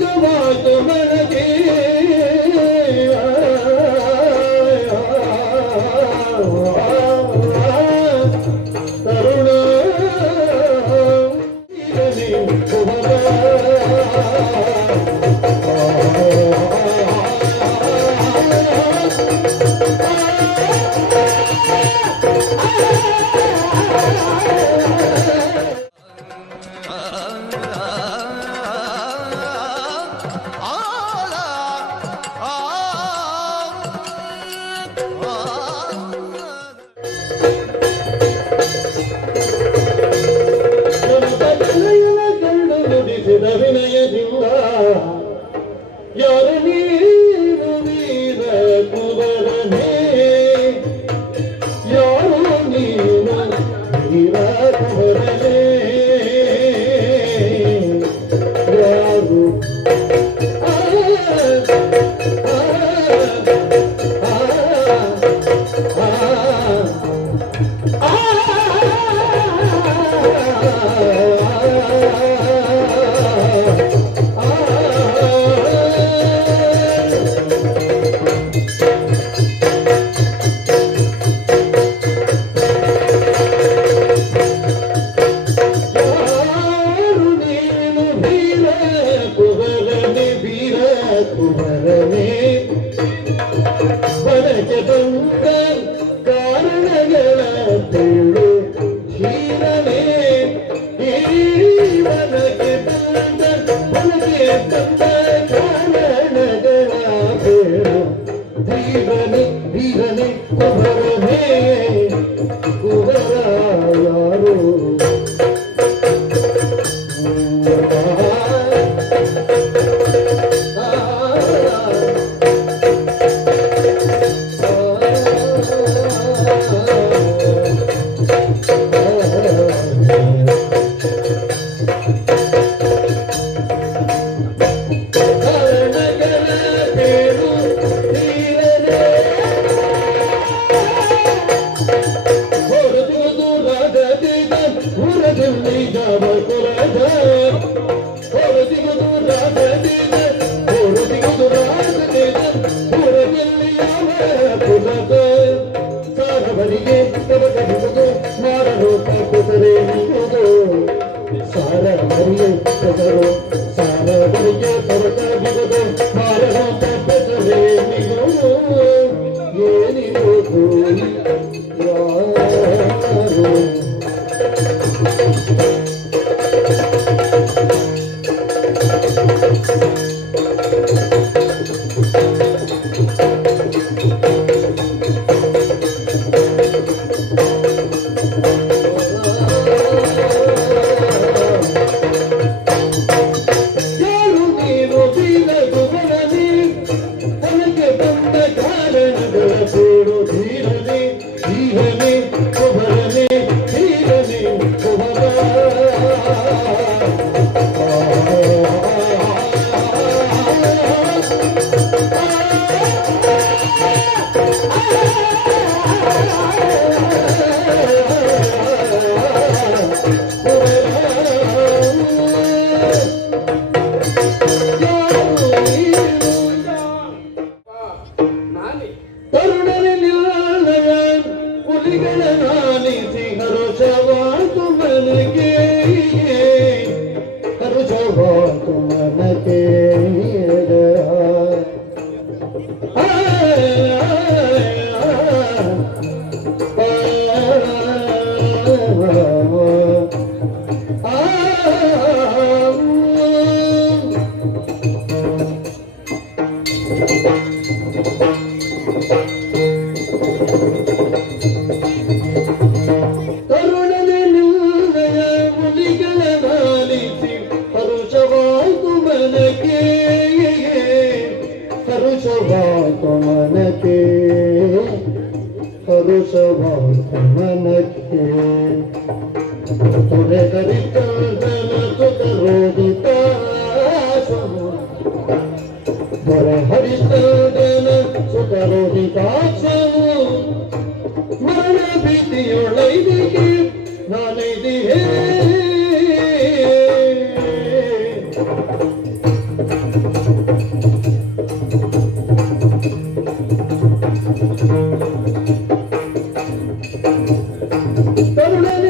ಸಹಜವಾದ ಮನಗೆ ವಿನಯದಿಂದ ಯಾರ ನೀನು ವೀರ ಕುವರನೇ ಯಾರು ನೀನು ವೀರ ಕುವರನೇ ಯಾರು ಕುವರನೇ ಬನಕ್ಕೆ ಬಂದ ಕಾರಣಗಳ ತೇಳು ಧೀರನೇ ಈ ಬನಕ್ಕೆ ಬಂದ ಬನಕ್ಕೆ ಬಂದ ಕಾರಣಗಳ ತೇಳು ಧೀರನೇ ಧೀರನೇ ಕುವರನೇ ಕುವರ ಯಾರು ಮಾಡಲು ತಪ್ಪುತ್ತದೆ ನಿಗುವುದು ಸಾರ ಮರಿಯ ಹೆಸರು ಸಾರ ಮರಿಯ ತೊರಕಾಗಿರುವುದು ಮಾಡಲು ತಪ್ಪುತ್ತದೆ ನಿಗುವುದು ಏನಿರುವುದು ಯಾರು मनके तुरे करिता जन तुत रोदिता बरे हरिता जन सुत रोदिता मरण भीतियोळैदिगे नानैदिहे ಕರುಣನೆ